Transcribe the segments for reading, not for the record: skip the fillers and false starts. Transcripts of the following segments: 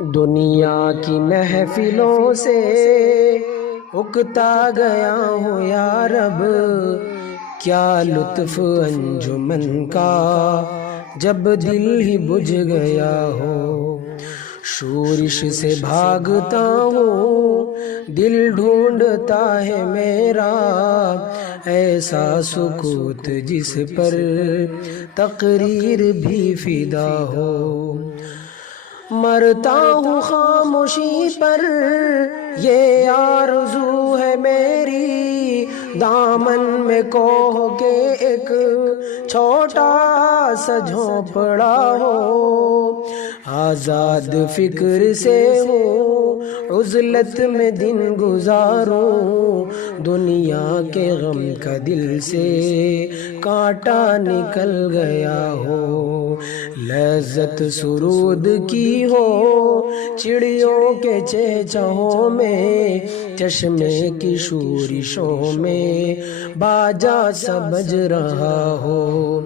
دنیا کی محفلوں سے اکتا گیا ہوں یا رب، کیا لطف انجمن کا جب دل ہی بجھ گیا ہو۔ شورش سے بھاگتا ہوں، دل ڈھونڈتا ہے میرا ایسا سکوت جس پر تقریر بھی فدا ہو۔ مرتا ہوں خاموشی پر، یہ آرزو ہے میری، دامن میں کوہ کے ایک چھوٹا سا جھونپڑا ہو۔ آزاد فکر سے ہوں، عزلت میں دن گزاروں، دنیا کے غم کا دل سے کانٹا نکل گیا ہو۔ لذت سرود کی ہو چڑیوں کے چہچہوں میں، چشمے کی شورشوں میں باجا سا بج رہا ہو۔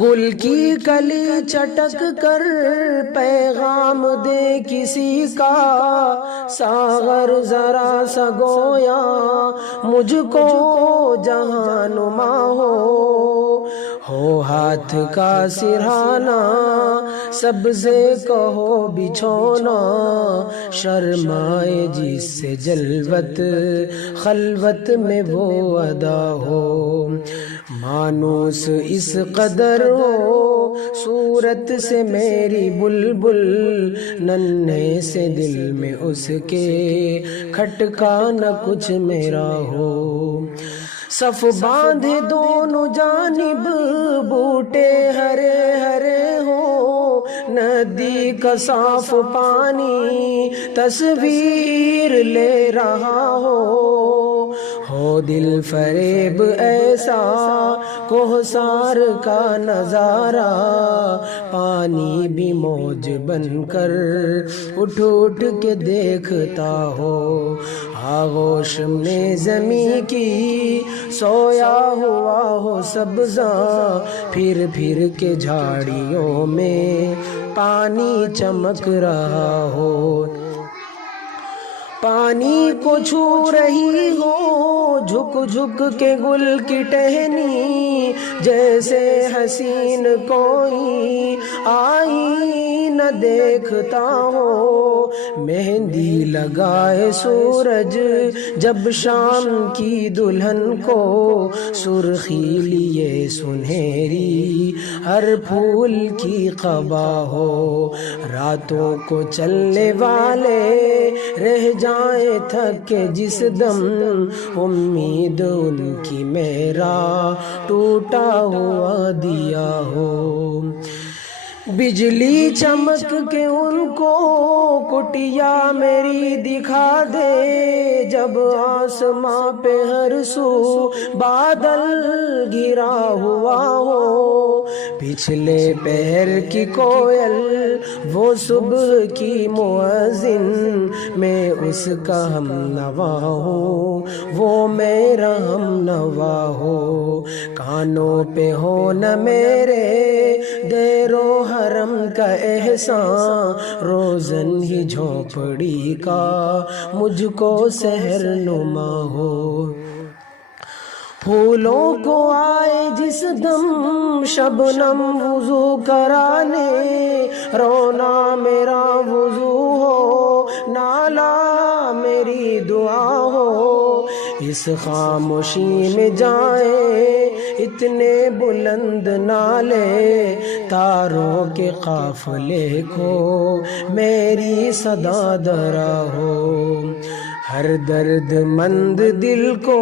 گل کی کلی چٹک کر پیغام دے کسی کا، ساغر ذرا سا گویا مجھ کو جہاں نما ہو ہاتھ کا سرہانا، سبزے کہو بچھونا، شرمائے جس سے جلوت خلوت میں وہ ادا ہو۔ مانوس اس قدر ہو صورت سے میری بلبل، ننھے سے دل میں اس کے کھٹکا نہ کچھ میرا ہو۔ صف باندھے دونوں جانب بوٹے ہرے ہرے ہو، ندی کا صاف پانی تصویر لے رہا ہو دل فریب ایسا کوہسار کا نظارہ، پانی بھی موج بن کر اٹھ اٹھ کے دیکھتا ہو۔ آغوش میں زمیں کی سویا ہوا ہو سبزہ، پھر پھر کے جھاڑیوں میں پانی چمک رہا ہو۔ پانی کو چھو رہی ہو جھک جھک کے گل کی ٹہنی، جیسے حسین کوئی آئینہ دیکھتا ہو۔ مہندی لگائے سورج جب شام کی دلہن کو، سرخی لیے سنہری ہر پھول کی قبا ہو۔ راتوں کو چلنے والے رہ جائیں تھک کے جس دم، امید ان کی میرا ٹوٹا ہوا دیا ہو۔ بجلی چمک کے ان کو کٹیا میری دکھا دے، جب آسماں پہ ہر سو بادل گرا ہوا ہو۔ پچھلے پہر کی کوئل وہ صبح کی مؤذن، میں اس کا ہم نوا ہوں وہ میرا ہم نوا ہو۔ کانوں پہ ہو نہ میرے دیر و حرم کا احسان، روزن ہی جھونپڑی کا مجھ کو سحر نما ہو۔ پھولوں کو آئے جس دم شبنم وضو کرانے، رونا میرا وضو ہو نالا میری دعا ہو۔ اس خاموشی میں جائیں اتنے بلند نالے، تاروں کے قافلے کو میری صدا درا ہو۔ ہر درد مند دل کو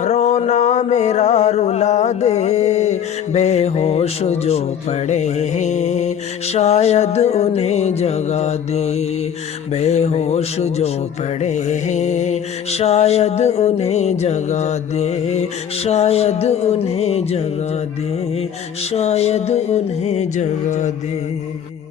رونا میرا رلا دے، بے ہوش جو پڑے ہیں شاید انہیں جگا دے، بے ہوش جو پڑے ہیں شاید انہیں جگا دے، شاید انہیں جگا دے، شاید انہیں جگا دے۔